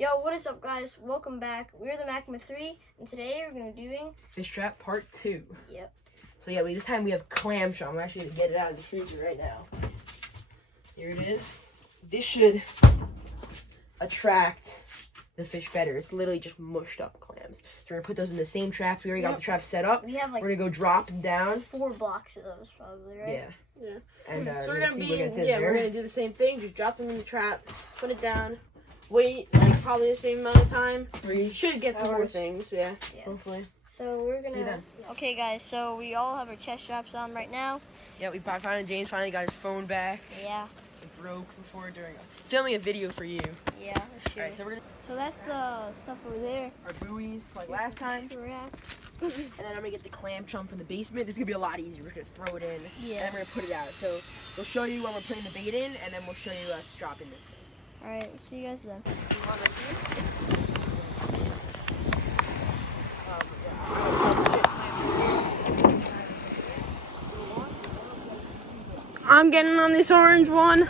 Yo, what is up, guys? Welcome back. We're the Makamah 3, and today we're going to be doing Fish Trap Part 2. Yep. So yeah, this time we have clam shell. I'm actually going to get it out of the freezer right now. Here it is. This should attract the fish better. It's literally just mushed up clams. So we're going to put those in the same traps. We already got the trap set up. We have like we're going to go drop them down. 4 blocks of those probably, right? Yeah. And So we're gonna do the same thing. Just drop them in the trap, put it down, wait like probably the same amount of time. We should get some more things. Yeah. Hopefully. So we're gonna. See them. Okay, guys. So we all have our chest straps on right now. Yeah, James finally got his phone back. Yeah. It broke before during filming a video for you. Yeah, that's true. Alright, so we're gonna. So that's the stuff over there. Our buoys like last time. And then I'm gonna get the clam chunk from the basement. It's gonna be a lot easier. We're gonna throw it in, and then we're gonna put it out. So we'll show you when we're putting the bait in, and then we'll show you us dropping it. All right, see you guys then. I'm getting on this orange one.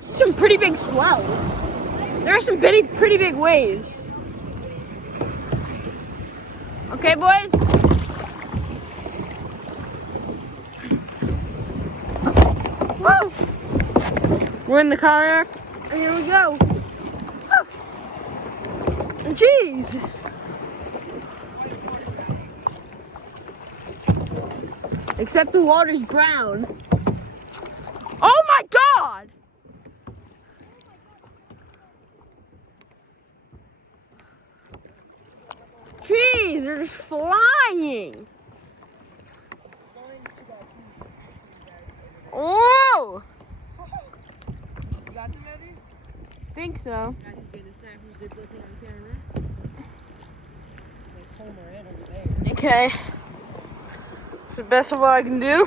Some pretty big swells. There are some pretty big waves. Okay, boys? Woo! We're in the car, and here we go. Jeez! Except the water's brown. Oh my God! Jeez, they're just flying. Oh! You got them ready? Think so. Okay. It's the best of what I can do.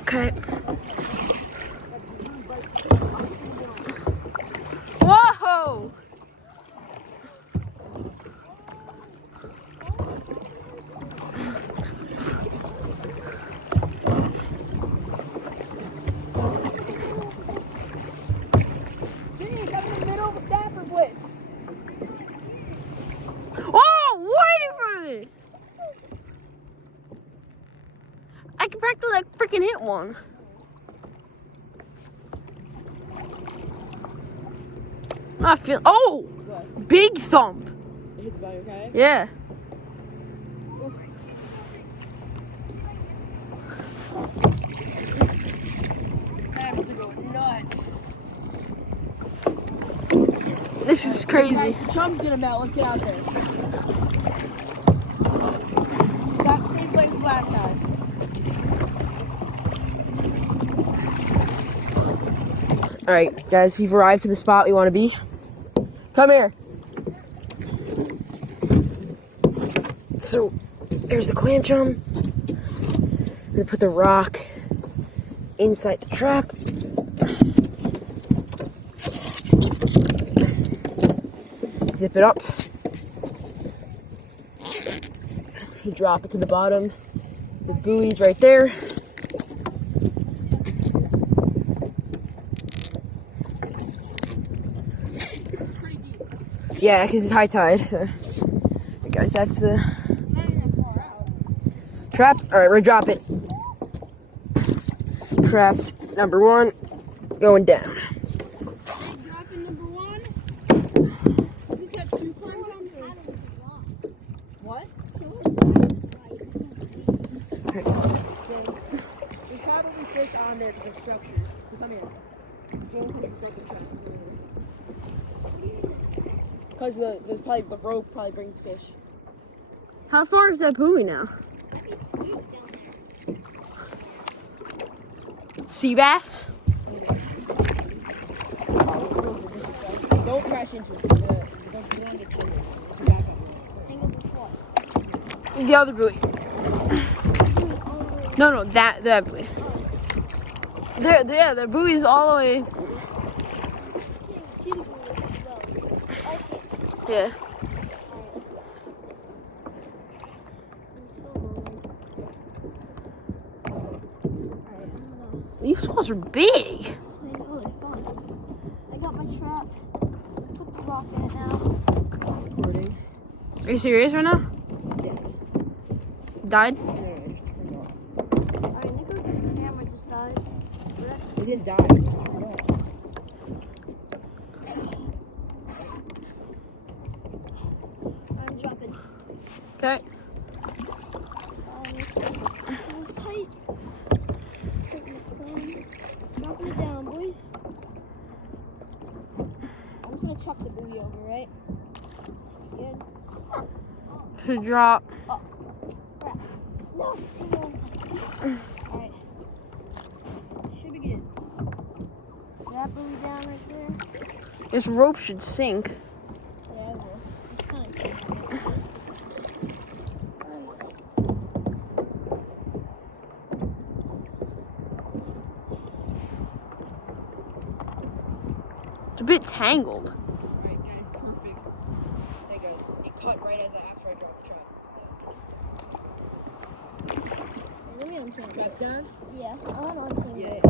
Okay. Whoa! Hey, got in the middle of a snapper blitz. Oh, wait for me! I can practically like freaking hit one. I feel. Oh! What? Big thump. It hit the body, okay? Yeah. That was to go nuts. This is crazy. The chump's gonna melt. Let's get out there. Got the same place as last time. Alright, guys, we've arrived to the spot we want to be. Come here. So, there's the clam chum. I'm gonna put the rock inside the trap. Zip it up. You drop it to the bottom. The buoy's right there. Yeah, because it's high tide. Okay, guys, that's the trap. Alright, we're gonna drop it. Trap number 1 going down. Dropping number 1. Does this have 2 clams on it? What? There's probably fish on there to structure. So come here. James can construct the trap. Because the rope probably brings fish. How far is that buoy now? Sea bass? Go Don't crash into it. You don't get tangled. Tangled with what? The other buoy. No, that buoy. The buoy's all the way. See the buoy as well. I see it. Yeah. I'm still rolling. Alright, I'm gonna. These swells are big. I know, it's fun. I got my trap. Put the rock in it now. Recording. Are you serious right now? Died? Alright, Nicholas' camera just died. But that's It didn't die. I'm dropping. Okay. This was tight. Dropping it down, boys. I'm just gonna chuck the buoy over, right? Good. Should drop. Crap. No, it's too long. Alright. Should be good. That buoy down right there. This rope should sink. Yeah, it will. It's kind of tight. Alright. It's a bit tangled. Alright, guys, perfect. Hey, guys, it cut right after I dropped the trap. Hey, let me untangle Trap it. down? Yeah, I want to untangle Yeah. it.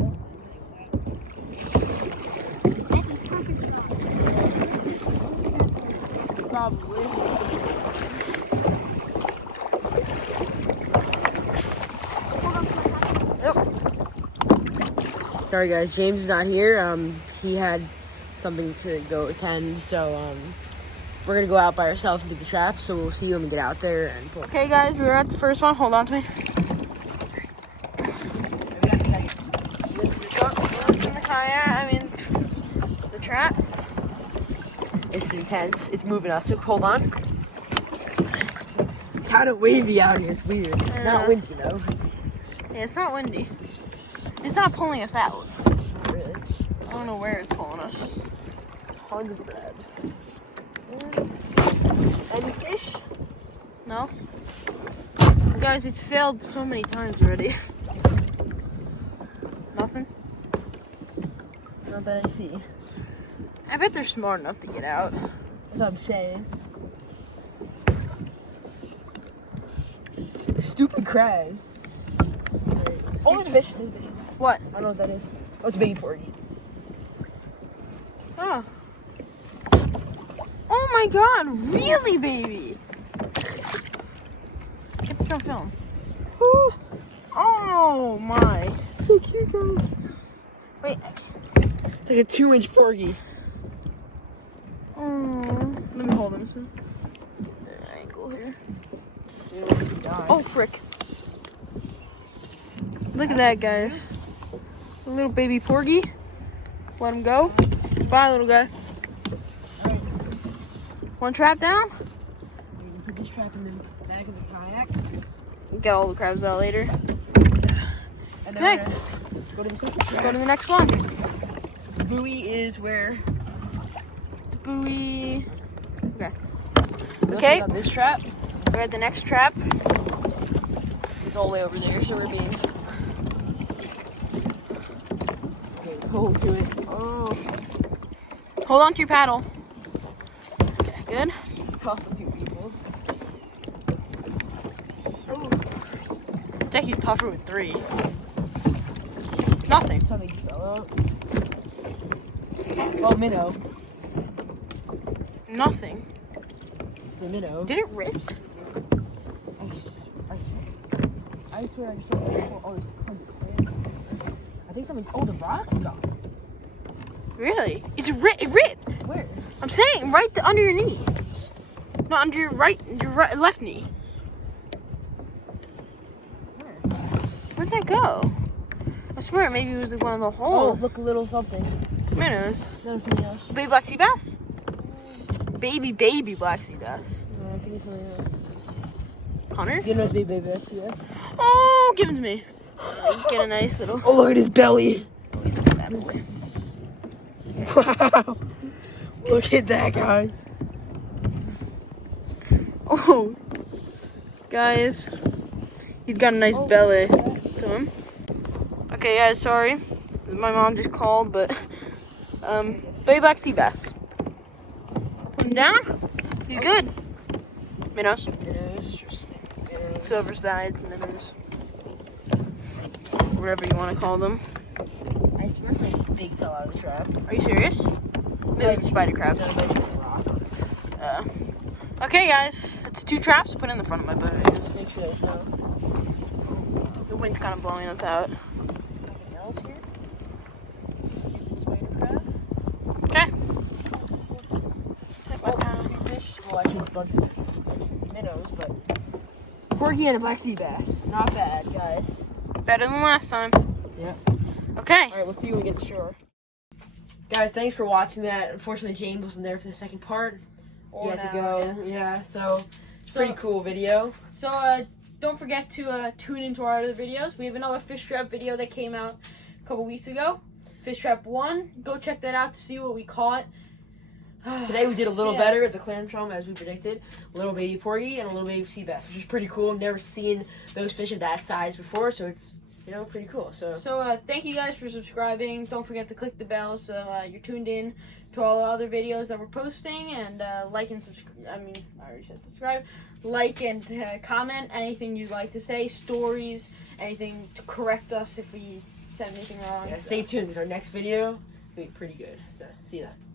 That's a perfect shot. Probably. Sorry guys, James is not here. He had something to go attend, so we're gonna go out by ourselves and get the trap. So we'll see you when we get out there and pull. Okay, guys, we're at the first one. Hold on to me. What's in the kayak? I mean, the trap. It's intense. It's moving us. So hold on. It's kind of wavy out here. It's weird. Not windy though. Yeah, it's not windy. It's not pulling us out. Really. I don't know where it's pulling us. Tons of crabs. Any fish? No? Guys, it's failed so many times already. Nothing? Not that I see. I bet they're smart enough to get out. That's what I'm saying. Stupid crabs. Oh, there's a fish. There's a fish. What? I don't know what that is. Oh, it's a baby porgy. Oh. Oh my god, really, baby? Get this on film. Oh my. So cute, guys. Wait. It's like a 2-inch porgy. Oh. Let me hold him. So. Angle here. Oh, frick. Look at that, guys. A little baby porgy. Let him go. Bye, little guy. Alright. One trap down. Put this trap in the back of the kayak. Get all the crabs out later. And then Okay. we're gonna go to the second Let's trap. go to the next one. The buoy is where. Buoy. Okay. we also Okay. got this trap. We're at the next trap. It's all the way over there, so we're being. Okay, hold to it. Oh, Hold on to your paddle. Okay, good. it's tough with 2 people. It's actually tougher with 3. Nothing. Something just fell out. Oh, minnow. Nothing. The minnow. Did it rip? I swear I just saw all this tons of clams. I think something. Oh, the rock's gone. Really? It ripped. Where? I'm saying right under your knee. No, under your left knee. Where? Where'd that go? I swear maybe it was like one of the Oh, holes. look, a little something. Minnows. No, something else. Baby black sea bass? Baby black sea bass. No, I think it's something else. Connor? You know it's baby, yes. Oh, give him to me. Get a nice little. Oh, look at his belly. That boy. Wow. Look at that guy. Oh, guys, he's got a nice belly to him. Okay, guys, sorry. My mom just called, but baby black sea bass. Put him down. He's good. Minnows. Silver sides, minnows. Whatever you want to call them. I swear something big fell out of the trap. Are you serious? Maybe it was a spider crab. Okay, guys, it's 2 traps put in the front of my boat. Just make sure there's no. The wind's kind of blowing us out. Nothing else here? Stupid spider crab. Okay. Oh, 2 fish. Well, actually, a bunch of minnows, but. Porgy and a black sea bass. Not bad, guys. Better than last time. Yeah. Okay. Alright, we'll see you when we get to shore. Guys, thanks for watching that. Unfortunately, James wasn't there for the second part. He had to go. Yeah, so pretty cool video. So, don't forget to tune into our other videos. We have another fish trap video that came out a couple weeks ago. Fish trap 1. Go check that out to see what we caught. Today we did a little better at the clam chum as we predicted. A little baby porgy and a little baby sea bass, which is pretty cool. I've never seen those fish of that size before, so it's, you know, pretty cool. So thank you guys for subscribing. Don't forget to click the bell so you're tuned in to all the other videos that we're posting, and like and subscribe. I mean, I already said subscribe. Like and comment anything you'd like to say, stories, anything to correct us if we said anything wrong. yeah, stay tuned because our next video will be pretty good. So see you then.